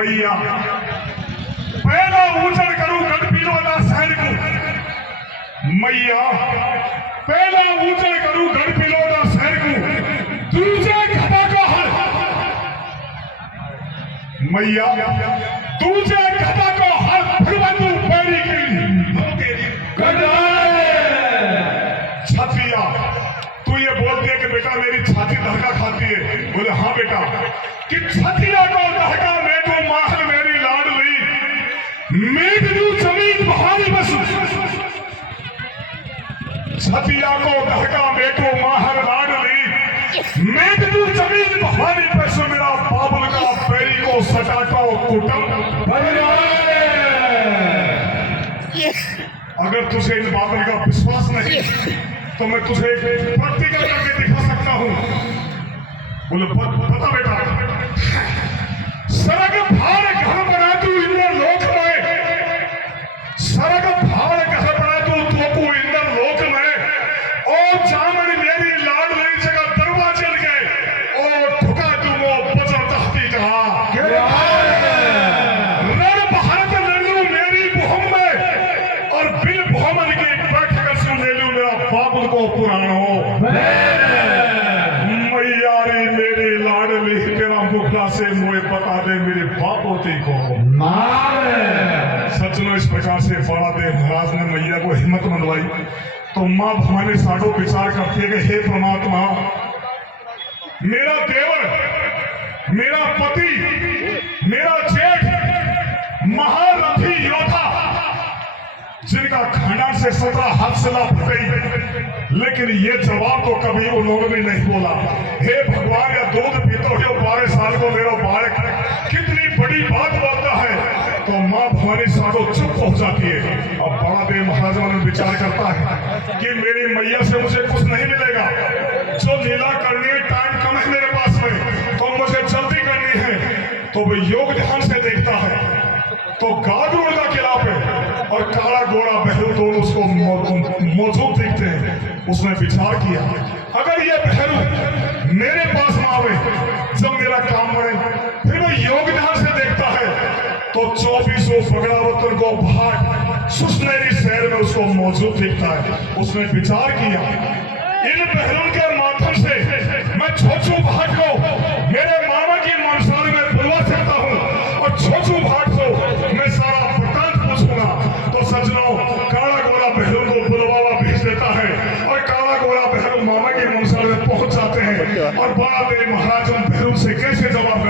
मैया पहला ऊंचड़ करूं गढ़ पीलोदा शहर को। मैया पहला ऊंचड़ करूं गढ़ पीलोदा शहर को, दूजे घटा को हर मैया दूजे घटा को हर फिरबंदू पैरी की छतिया। तू ये बोलती है कि बेटा मेरी छाती धड़का खाती है। बोले हाँ बेटा कि छतिया को धड़का मैं तो माहर मेरी लाडली मेघ दू जमीन बहारी बस। छतिया को धड़का बेटो माहर लाडली मेघ दू जमीन बहारी बस। मेरा बाबुल का पैरी को सटाटा कुटम। अगर तुझे इन बातों का विश्वास नहीं तो मैं तुझे प्रैक्टिकल करके दिखा सकता हूं। बोले पता बेटा सरग भार घर बना तू इंद्र लोक में, सरग भार घर बना तू तोपू इंद्र लोक में। ओ जामन मेरी लाड लई जगह दरवाजे गए ओ ठुका तू वो बजर तहती कहा रण भारत लड़ू मेरी बुहम में और बिल बुहमन की बैठक सुन ले लू मेरा बाबुल को पुरानो। मैयारी मेरी लाडली तेरा मुखला से मुझे बता दे मेरे बापोती को। सचनो इस प्रकार से बड़ा देव महाराज ने मैया को हिम्मत मंदवाई तो मां भवानी साधो विचार करती है कि हे परमात्मा मेरा देवर मेरा पति मेरा जेठ महारथी योद्धा जिनका खंडा से 17 हाथ से लाभ गई, लेकिन ये जवाब तो कभी उन्होंने नहीं बोला। हे भगवान या दूध पीते हो 12 साल को मेरा बालक कितनी बड़ी बात बोलता है। तो मां भवानी साधो चुप हो जाती है। अब बड़ा देव महाराज ने विचार करता है कि मेरी मैया से मुझे कुछ नहीं मिलेगा, जो लीला करनी है टाइम कम है मेरे पास में तो मुझे जल्दी करनी है। तो वो योग ध्यान से देखता है तो गागरोड़ का किला पे और काला घोड़ा बहरू दोनों उसको मौजूद दिखते हैं। उसने विचार किया अगर ये बहरू मेरे पास में आवे जब मेरा काम बढ़े। फिर वो योग ध्यान से देखता है तो 2400 बगड़ावतन को भाट सुसनेरी शहर में उसको मौजूद दिखता है। उसने विचार किया इन बहरों के माध्यम से मैं छोचू भाट को मेरे मामा की मंसार में बुलवा सकता हूँ और छोचू भाट को मैं सारा वृत्तांत पूछूंगा। तो सजनों काला घोड़ा बहरों को बुलवावा भेज देता है और काला घोड़ा बहरों मामा की मंसार में पहुंच जाते हैं और बड़ा देव महाराज उन बहरों से कैसे जवाब